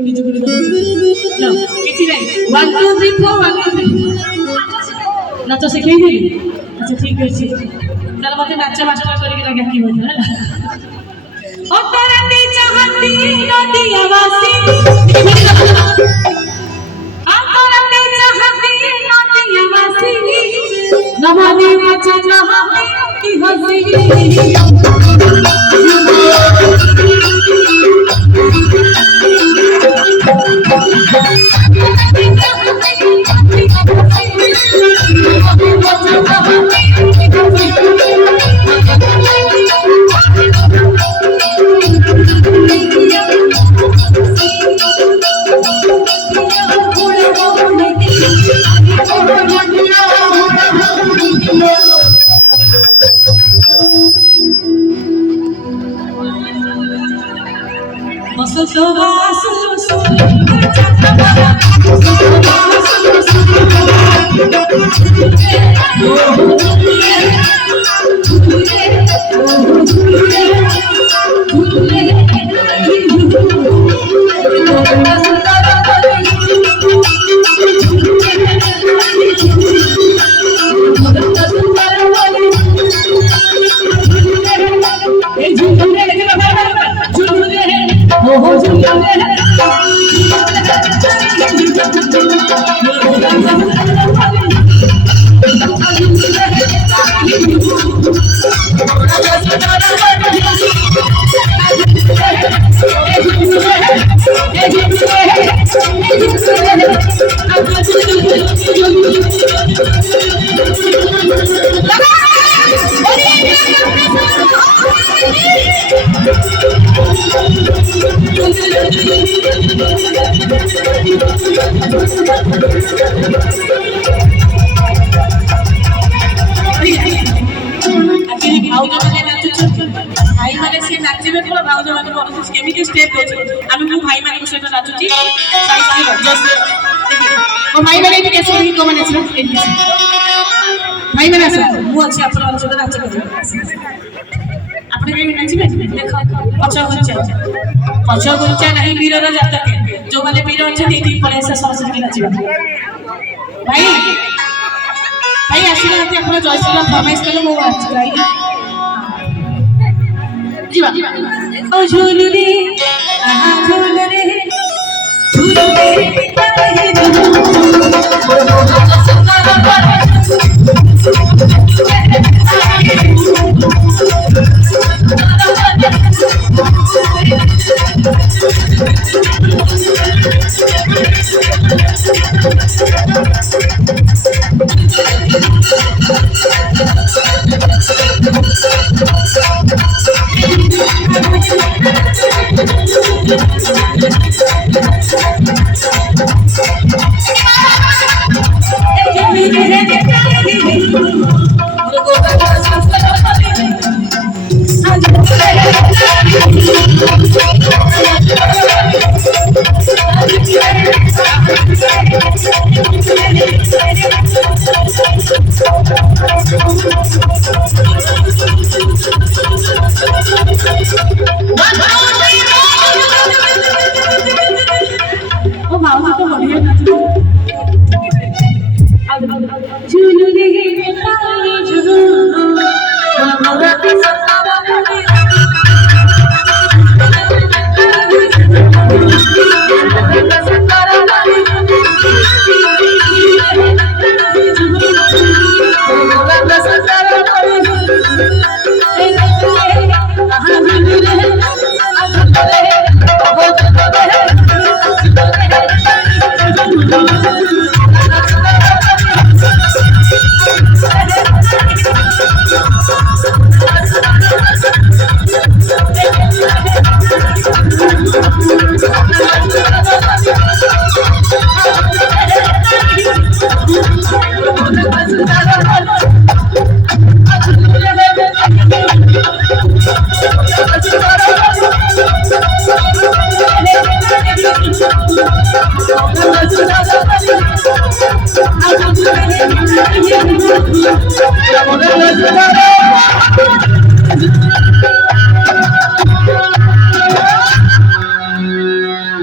निज गुड़ी जाओ किसी नहीं 1 2 3 4 1 2 3 नाच शिखई देली अच्छा ठीक अछि चल मते नाच मास्टर करी के गाकी होय है ओ तरती चाहती नदिया वासी आ तरती चाहती नदिया वासी नमाने मचा नहाती की हंसी भाई माने से नाचबे को भाउज माने बरस केमिति स्टेप दोछ आमे को भाई माने को सेटा नाचुची साइड जस्ट देखि ओ भाई माने के कैसे ही को माने छै भाई माने आसा मु अछि अपन माने सेटा नाच कर आपने के नाचबे देखो पछ गुंचा नहीं वीरर जातक जो माने वीर अछि ती पले से सरस्वती के नाचबे भाई भाई आसिला ते अपन जयश्री फरमाइश कले मु अछि भाई जीवा ओ झूलू रे आहा झूल रे काहे झूलू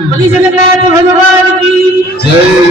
बोली जगन्नाथ। जय